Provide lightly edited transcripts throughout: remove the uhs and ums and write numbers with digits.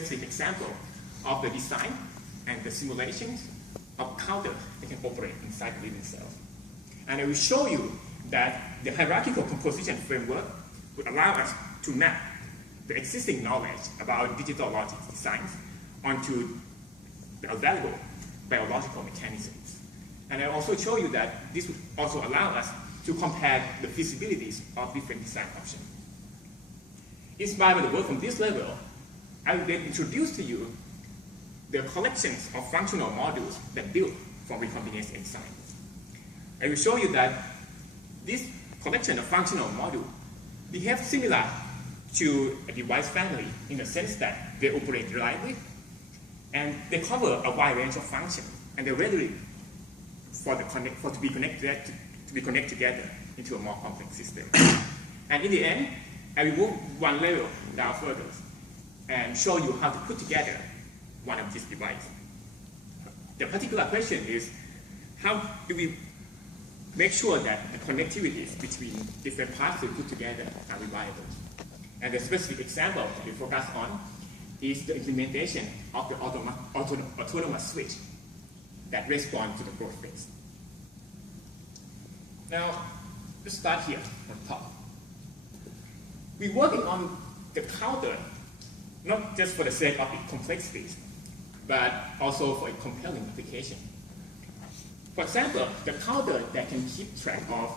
specific example of the design and the simulations of counter that can operate inside the living cells. And I will show you that the hierarchical composition framework would allow us to map the existing knowledge about digital logic designs onto the available biological mechanisms. And I also show you that this would also allow us to compare the feasibilities of different design options. Inspired by the work from this level, I will then introduce to you the collections of functional modules that build from recombinase enzymes. I will show you that this collection of functional modules behave similar to a device family in the sense that they operate reliably and they cover a wide range of functions and they're ready to be connected together into a more complex system. And in the end, I will move one level down further and show you how to put together one of these devices. The particular question is, how do we make sure that the connectivities between different parts we put together are reliable? And the specific example that we focus on is the implementation of the autonomous switch that responds to the growth phase. Now, let's start here on top. We're working on the counter not just for the sake of its complexity, but also for a compelling application. For example, the counter that can keep track of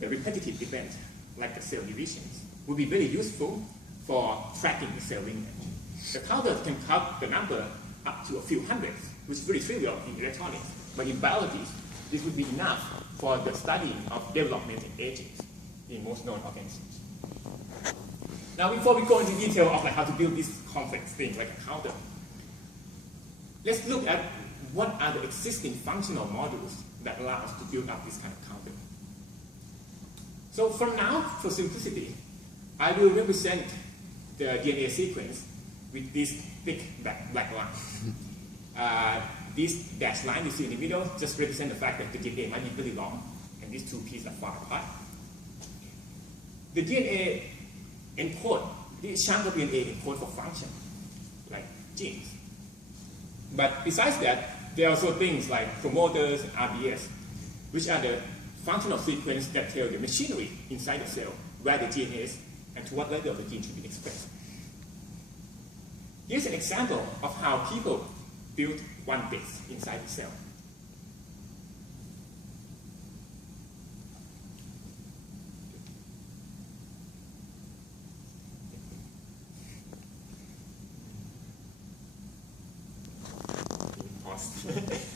the repetitive events, like the cell divisions, would be very useful for tracking the cell lineage. The counter can count the number up to a few hundreds, which is very trivial in electronics, but in biology, this would be enough for the study of developmental agents in most known organisms. Now, before we go into detail of how to build this complex thing like a counter, let's look at what are the existing functional modules that allow us to build up this kind of counter. So from now, for simplicity, I will represent the DNA sequence with this thick black line. This dashed line you see in the middle just represents the fact that the DNA might be really long, and these two pieces are far apart. The DNA encode, this chunk of DNA encode for function, like genes. But besides that, there are also things like promoters and RBS, which are the functional sequence that tell the machinery inside the cell where the gene is and to what level the gene should be expressed. Here's an example of how people build one base inside the cell. Pause.